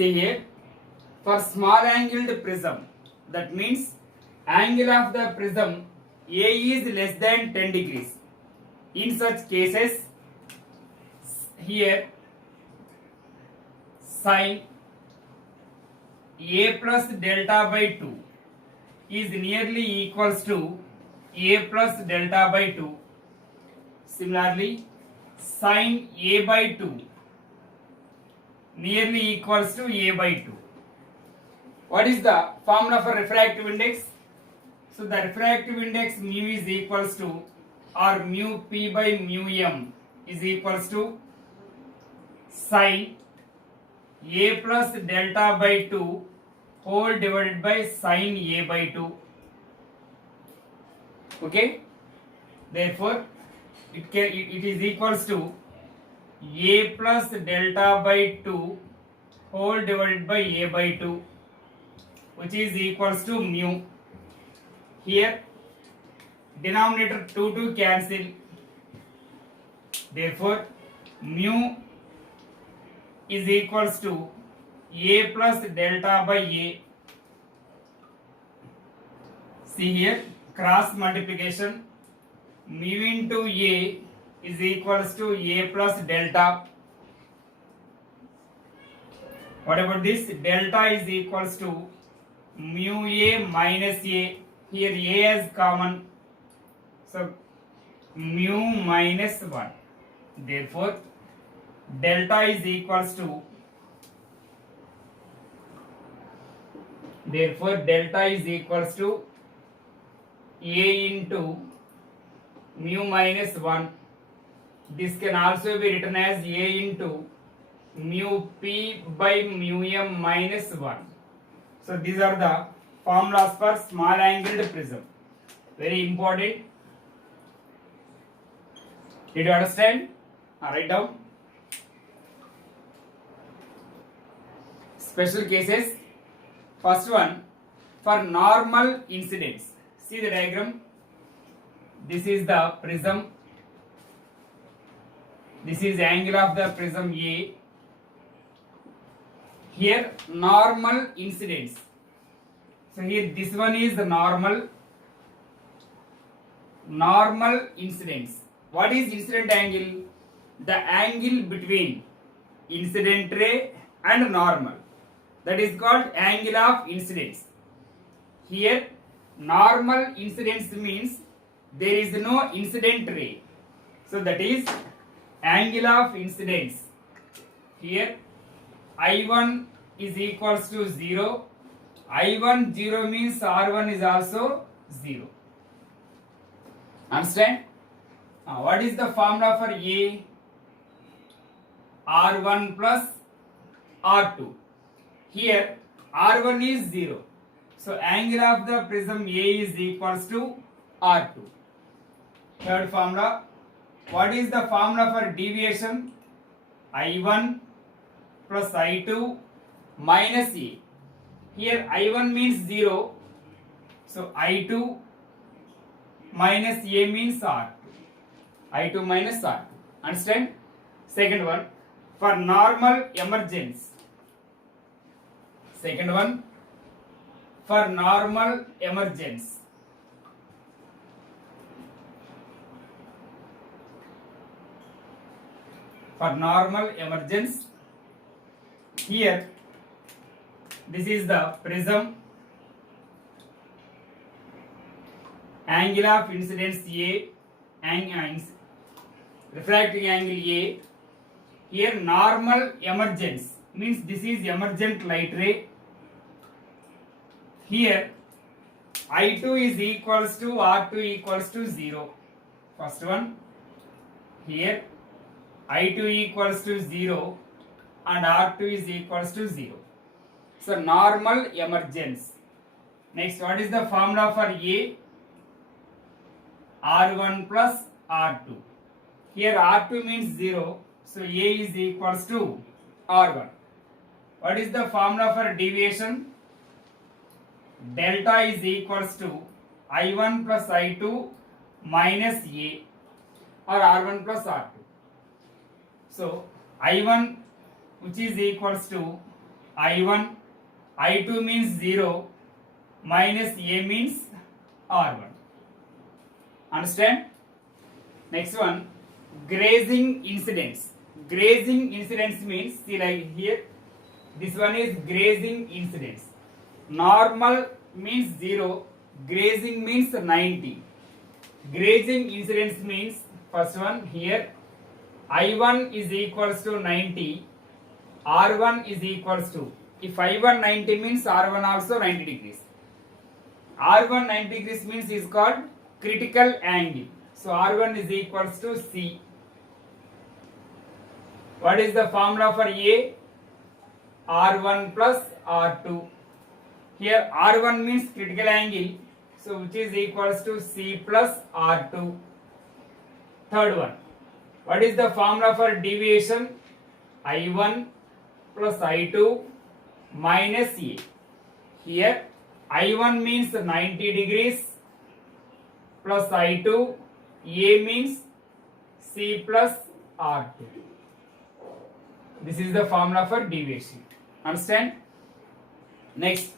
See here, for small angled prism, that means angle of the prism A is less than 10 degrees. In such cases, here sin A plus delta by 2 is nearly equals to A plus delta by 2. Similarly, sin A by 2 nearly equals to A by 2. What is the formula for refractive index? So the refractive index mu is equals to, or mu p by mu m is equals to sin A plus delta by 2 whole divided by sin A by 2. Okay, therefore it is equals to A plus delta by 2 whole divided by A by 2, which is equals to mu. Here denominator 2 cancel, therefore mu is equals to A plus delta by A. See here, cross multiplication, mu into A is equals to A plus delta. What about this? Delta is equals to mu A minus A. Here A is common, so mu minus 1. Therefore delta is equals to A into mu minus 1. This can also be written as A into mu p by mu m minus 1. So these are the formulas for small angled prism. Very important. Did you understand? Write down. Special cases. First one, for normal incidence. See the diagram. This is the prism. This is angle of the prism A. Here normal incidence. So here this one is the normal incidence. What is incident angle? The angle between incident ray and normal. That is called angle of incidence. Here normal incidence means there is no incident ray. So that is angle of incidence. Here I1 is equals to 0. I1 0 means R1 is also 0. Understand? What is the formula for A? R1 plus R2. Here R1 is 0. So angle of the prism A is equals to R2. Third formula. What is the formula for deviation? I1 plus I2 minus A. Here I1 means 0. So I2 minus A means R2. I2 minus R2. Understand? Second one, for normal emergence. Second one, for normal emergence. For normal emergence, here this is the prism, angle of incidence A, refracting angle A. Here normal emergence means this is emergent light ray. Here I2 is equals to R2 equals to 0. First one, here I2 equals to 0 and R2 is equals to 0. So normal emergence. Next, what is the formula for A? R1 plus R2. Here R2 means 0, so A is equals to R1. What is the formula for deviation? Delta is equals to I1 plus I2 minus A, or R1 plus R2. So I1, which is equals to I1, I2 means 0 minus A means R1. Understand? Next one, grazing incidence. Grazing incidence means, see like here, this one is grazing incidence. Normal means 0, grazing means 90. Grazing incidence means, first one here, I1 is equals to 90, R1 is equals to, if I1 90 means R1 also 90 degrees. R1 90 degrees means is called critical angle. So R1 is equals to C. What is the formula for A? R1 plus R2. Here R1 means critical angle, so which is equals to C plus R2. Third one, what is the formula for deviation? I1 plus I2 minus A. Here I1 means 90 degrees plus I2, A means C plus R2. This is the formula for deviation. Understand? Next,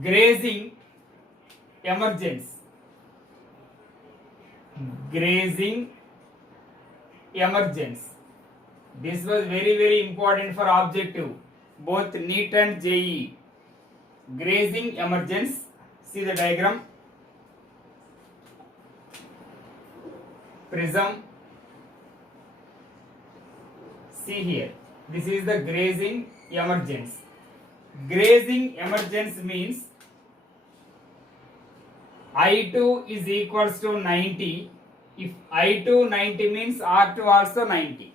grazing emergence. Grazing emergence. This was very important for objective, both NEET and JEE. Grazing emergence. See the diagram. Prism. See here. This is the grazing emergence. Grazing emergence means I2 is equals to 90. If I2 90 means R2 also 90.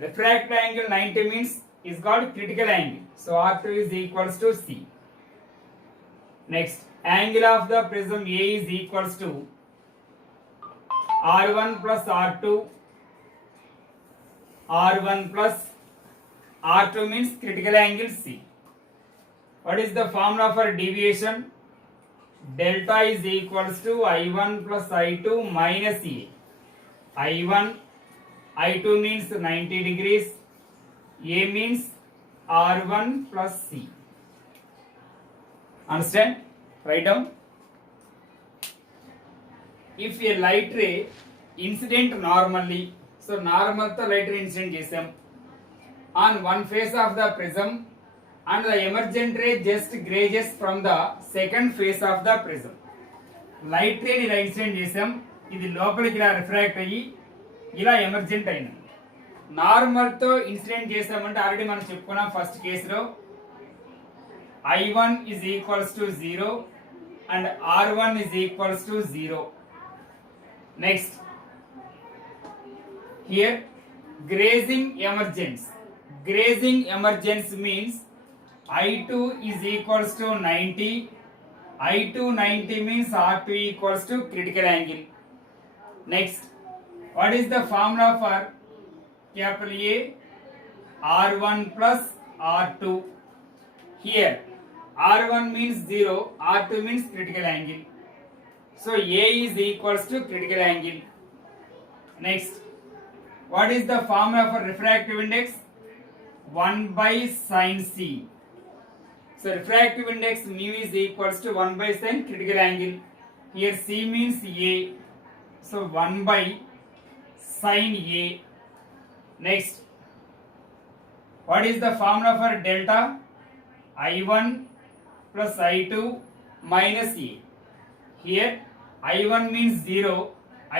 Refracted angle 90 means is called critical angle. So R2 is equals to C. Next, angle of the prism A is equals to R1 plus R2. R1 plus R2 means critical angle C. What is the formula for deviation? Delta is equals to I1 plus I2 minus A. I1, I2 means 90 degrees. A means R1 plus C. Understand? Write down. If a light ray incident normally, so normal to light ray incident chesam on one face of the prism, and the emergent ray just grazes from the second face of the prism. Light ray ఇలా incident చేసాం, ఇది లోపలికి ఇలా refract అయ్యి ఇలా emergent అయినది. Normal తో incident చేసామంటే ఆల్రెడీ మనం చెప్పుకున్నాం ఫస్ట్ కేసులో I1 is equals to 0 and R1 is equals to 0. Next, here grazing emergence. Grazing emergence means I2 is equals to 90. I2 90 means R2 equals to critical angle. Next, what is the formula for capital A? R1 plus R2. Here R1 means 0, R2 means critical angle. So A is equals to critical angle. Next, what is the formula for refractive index? 1 by sin C. So refractive index mu is equals to 1 by sin critical angle. Here C means A. So 1 by sin A. Next, what is the formula for delta? I1 plus I2 minus A. Here I1 means 0,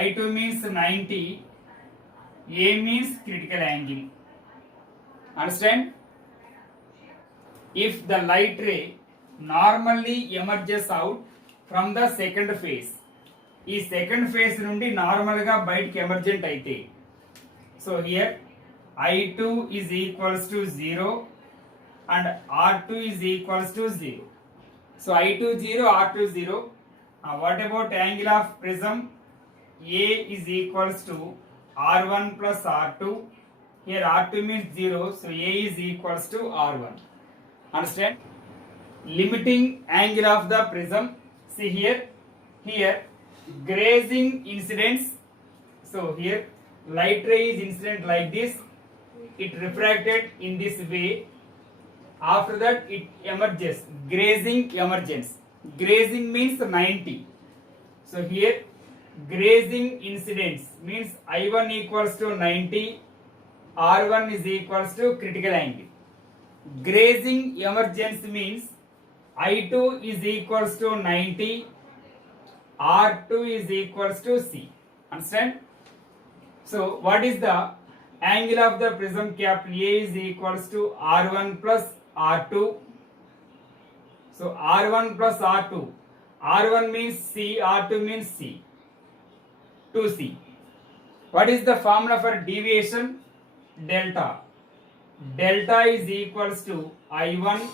I2 means 90, A means critical angle. Understand? If the light ray normally emerges out from the second phase, ఈ second phase నుండి normal గా బయటికి emergent అయితే, so here I2 is equals to 0 and R2 is equals to 0. So I2 0, R2 0. What about angle of prism? A is equals to R1 plus R2. Here R2 means 0, so A is equals to R1. Understand? Limiting angle of the prism. See here grazing incidence. So here light ray is incident like this, it refracted in this way, After that it emerges, grazing emergence. Grazing means 90. So here grazing incidence means I1 equals to 90, R1 is equals to critical angle. Grazing emergence means I2 is equals to 90, R2 is equals to C. Understand? So what is the angle of the prism capital A is equals to R1 plus R2. So R1 plus R2. R1 means C, R2 means C. 2C. What is the formula for deviation? Delta. Delta is equals to I1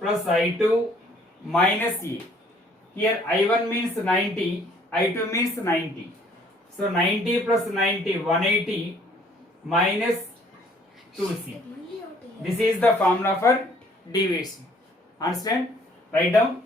plus I2 minus A. Here I1 means 90, I2 means 90. So 90 plus 90, 180 minus 2C. This is the formula for deviation. Understand? Write down.